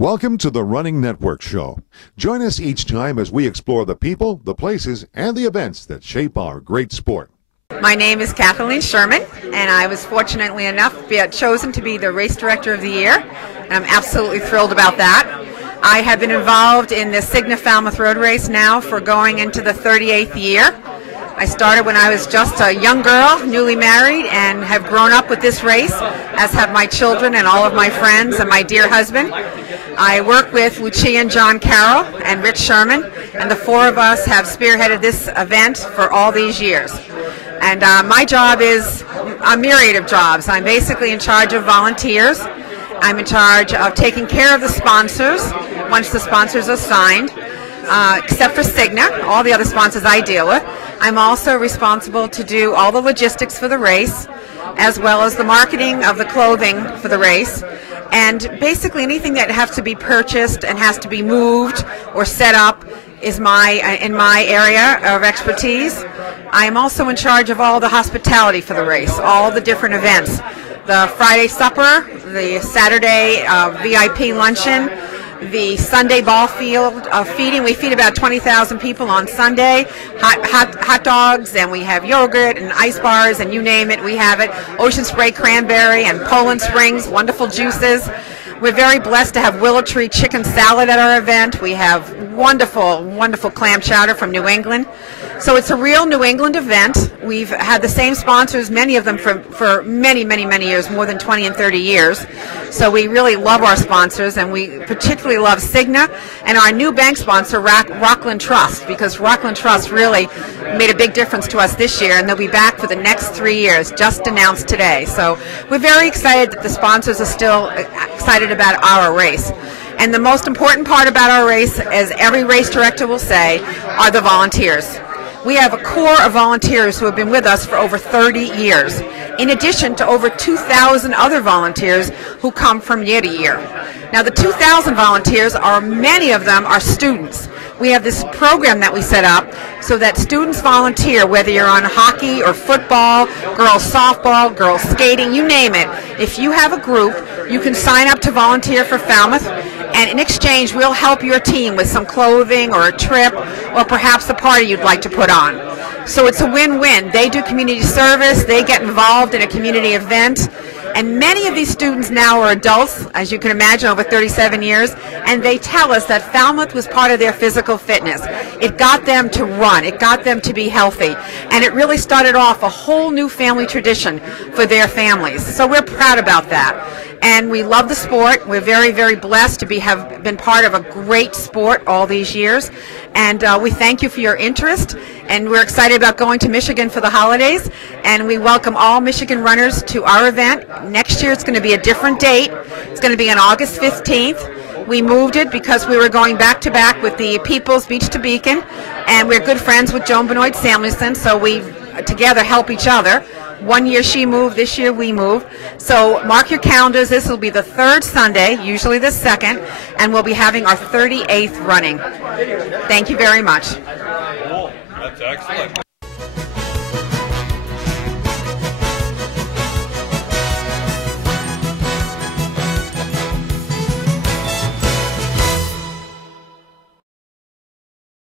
Welcome to the Running Network Show. Join us each time as we explore the people, the places, and the events that shape our great sport. My name is Kathleen Sherman, and I was fortunately enough to be chosen to be the Race Director of the Year, and I'm absolutely thrilled about that. I have been involved in the Sherman of Falmouth road race now for going into the 38th year. I started when I was just a young girl, newly married, and have grown up with this race, as have my children and all of my friends and my dear husband. I work with Lucia and John Carroll and Rich Sherman, and the four of us have spearheaded this event for all these years. And my job is a myriad of jobs. I'm basically in charge of volunteers. I'm in charge of taking care of the sponsors once the sponsors are signed, except for Cigna. All the other sponsors I deal with. I'm also responsible to do all the logistics for the race, as well as the marketing of the clothing for the race. And basically anything that has to be purchased and has to be moved or set up is in my area of expertise. I am also in charge of all the hospitality for the race, all the different events. The Friday supper, the Saturday VIP luncheon, the Sunday ball field feeding. We feed about 20,000 people on Sunday. Hot dogs, and we have yogurt and ice bars, and you name it, we have it. Ocean Spray cranberry and Poland Springs, wonderful juices. We're very blessed to have Willow Tree chicken salad at our event. We have wonderful, wonderful clam chowder from New England. So it's a real New England event. We've had the same sponsors, many of them for many, many, many years, more than 20 and 30 years. So we really love our sponsors, and we particularly love Cigna and our new bank sponsor, Rockland Trust, because Rockland Trust really made a big difference to us this year, and they'll be back for the next 3 years, just announced today. So we're very excited that the sponsors are still excited about our race. And the most important part about our race, as every race director will say, are the volunteers. We have a core of volunteers who have been with us for over 30 years, in addition to over 2,000 other volunteers who come from year to year. Now, the 2,000 volunteers, many of them are students. We have this program that we set up so that students volunteer, whether you're on hockey or football, girls softball, girls skating, you name it. If you have a group, you can sign up to volunteer for Falmouth, and in exchange, we'll help your team with some clothing or a trip or perhaps a party you'd like to put on. So it's a win-win. They do community service, they get involved in a community event, and many of these students now are adults, as you can imagine, over 37 years, and they tell us that Falmouth was part of their physical fitness. It got them to run, it got them to be healthy, and it really started off a whole new family tradition for their families. So we're proud about that. And we love the sport. We're very, very blessed to have been part of a great sport all these years. And we thank you for your interest. And we're excited about going to Michigan for the holidays. And we welcome all Michigan runners to our event. Next year it's going to be a different date. It's going to be on August 15th. We moved it because we were going back-to-back with the People's Beach to Beacon. And we're good friends with Joan Benoit Samuelson, so we together help each other. One year she moved, this year we moved. So mark your calendars. This will be the third Sunday, usually the second, and we'll be having our 38th running. Thank you very much. Cool. That's excellent.